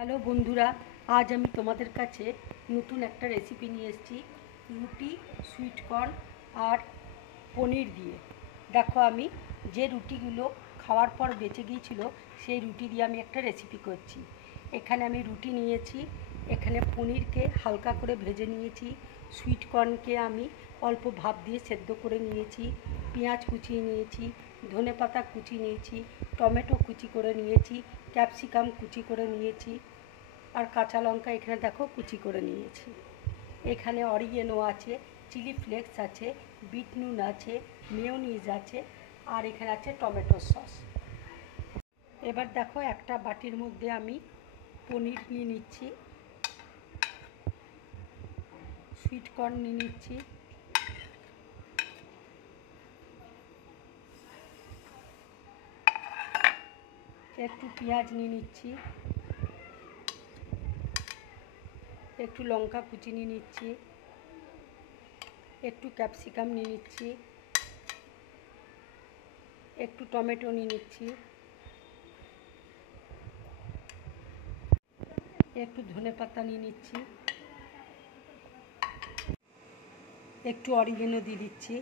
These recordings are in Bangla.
হ্যালো বন্ধুরা, আজ আমি তোমাদের কাছে নতুন একটা রেসিপি নিয়ে এসেছি। রুটি, সুইট কর্ন আর পনির দিয়ে। দেখো, আমি যে রুটিগুলো খাওয়ার পর বেঁচে গিয়েছিল সেই রুটি দিয়ে আমি একটা রেসিপি করছি। এখানে আমি রুটি নিয়েছি, এখানে পনিরকে হালকা করে ভেজে নিয়েছি, সুইট কর্নকে আমি অল্প ভাপ দিয়ে সেদ্ধ করে নিয়েছি, পেঁয়াজ কুচিয়ে নিয়েছি, ধনেপাতা কুচি নিয়েছি, টমেটো কুচি করে নিয়েছি, ক্যাপসিকাম কুচি করে নিয়েছি, আর কাঁচা লঙ্কা এখানে দেখো কুচি করে নিয়েছি। এখানে অরিগেনো আছে, চিলি ফ্লেক্স আছে, বিট নুন আছে, মেয়োনিজ আছে, আর এখানে আছে টমেটো সস। এবার দেখো, একটা বাটির মধ্যে আমি পনির নিয়ে নিচ্ছি, সুইট কর্ন নিয়ে নিচ্ছি, একটু পেঁয়াজ নিয়ে নিচ্ছি, একটু লঙ্কা কুচি নিয়ে নিচ্ছি, একটু ক্যাপসিকাম নিয়ে নিচ্ছি, একটু টমেটো নিয়ে নিচ্ছি, একটু ধনেপাতা নিয়ে নিচ্ছি, একটু অরিগেনো দিয়ে দিচ্ছি,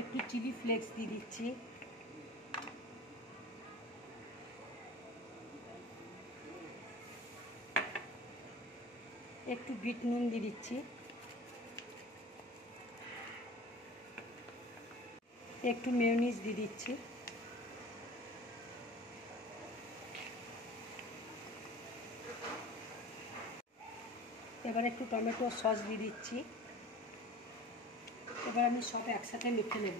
একটু চিলি ফ্লেক্স দিয়ে দিচ্ছি, একটু বিট নুন দিয়ে দিচ্ছি, একটু মেয়োনিজ দিয়ে দিচ্ছি, এবার একটু টমেটো সস দিয়ে দিচ্ছি। এবার আমি সব একসাথে মেখে নেব।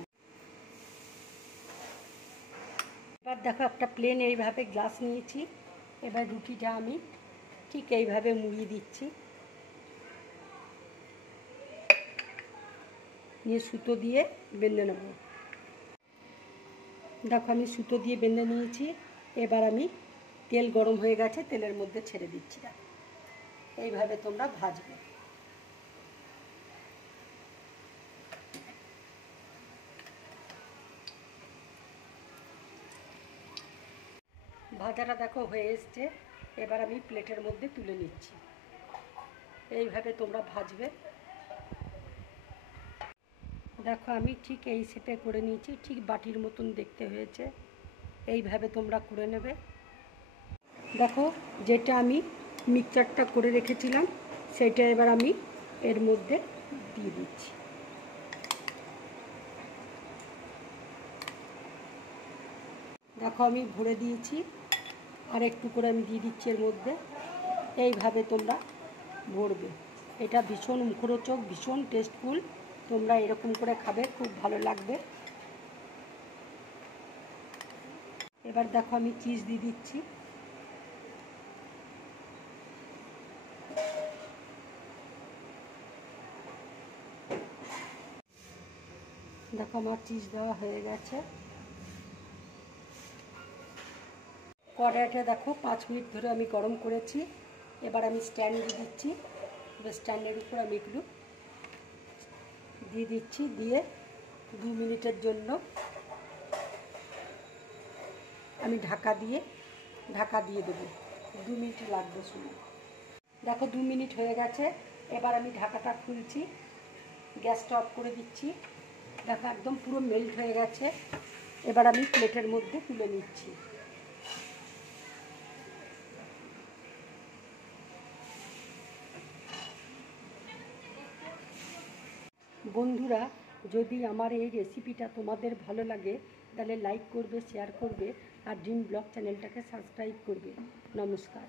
এবার দেখো, একটা প্লেন এইভাবে গ্লাস নিয়েছি, এবার রুটিটা আমি ঠিক এইভাবে মুড়িয়ে দিচ্ছি, নিয়ে সুতো দিয়ে বেঁধে নেব। দেখো, আমি সুতো দিয়ে বেঁধে নিয়েছি। এবার আমি তেল গরম হয়ে গেছে, তেলের মধ্যে ছেড়ে দিচ্ছি। এইভাবে তোমরা ভাজবে। ভাজাটা দেখো হয়ে এসছে, এবার আমি প্লেটের মধ্যে তুলে নিচ্ছি। এইভাবে তোমরা ভাজবে। দেখো, আমি ঠিক এই শেপে করে নিয়েছি, ঠিক বাটির মতন দেখতে হয়েছে। এইভাবে তোমরা করে নেবে। দেখো, যেটা আমি মিক্সচারটা করে রেখেছিলাম সেটা এবার আমি এর মধ্যে দিয়ে দিচ্ছি। দেখো, আমি ভরে দিয়েছি, আর একটু করে আমি দিয়ে দিচ্ছি এর মধ্যে। এইভাবে তোমরা ভরবে। এটা ভীষণ মুখরোচক, ভীষণ টেস্টফুল। তোমরা এরকম করে খাবে, খুব ভালো লাগবে। এবার দেখো, আমি চিজ দিয়ে দিচ্ছি। দেখো, আমার চিজ দেওয়া হয়ে গেছে। কড়াইটা দেখো 5 মিনিট ধরে আমি গরম করেছি। এবার আমি স্ট্যান্ড দিয়ে দিচ্ছি। এবার স্ট্যান্ডের উপর আমি এগুলো দিয়ে দিচ্ছি, দিয়ে 2 মিনিটের জন্য আমি ঢাকা দিয়ে দেবো। 2 মিনিট লাগবে শুনে। দেখো, 2 মিনিট হয়ে গেছে। এবার আমি ঢাকাটা খুলছি, গ্যাসটা অফ করে দিচ্ছি। দেখো, একদম পুরো মেল্ট হয়ে গেছে। এবার আমি প্লেটের মধ্যে তুলে নিচ্ছি। বন্ধুরা, যদি আমার এই রেসিপিটা তোমাদের ভালো লাগে তাহলে লাইক করবে, শেয়ার করবে, আর ড্রিম ব্লগ চ্যানেলটাকে সাবস্ক্রাইব করবে। নমস্কার।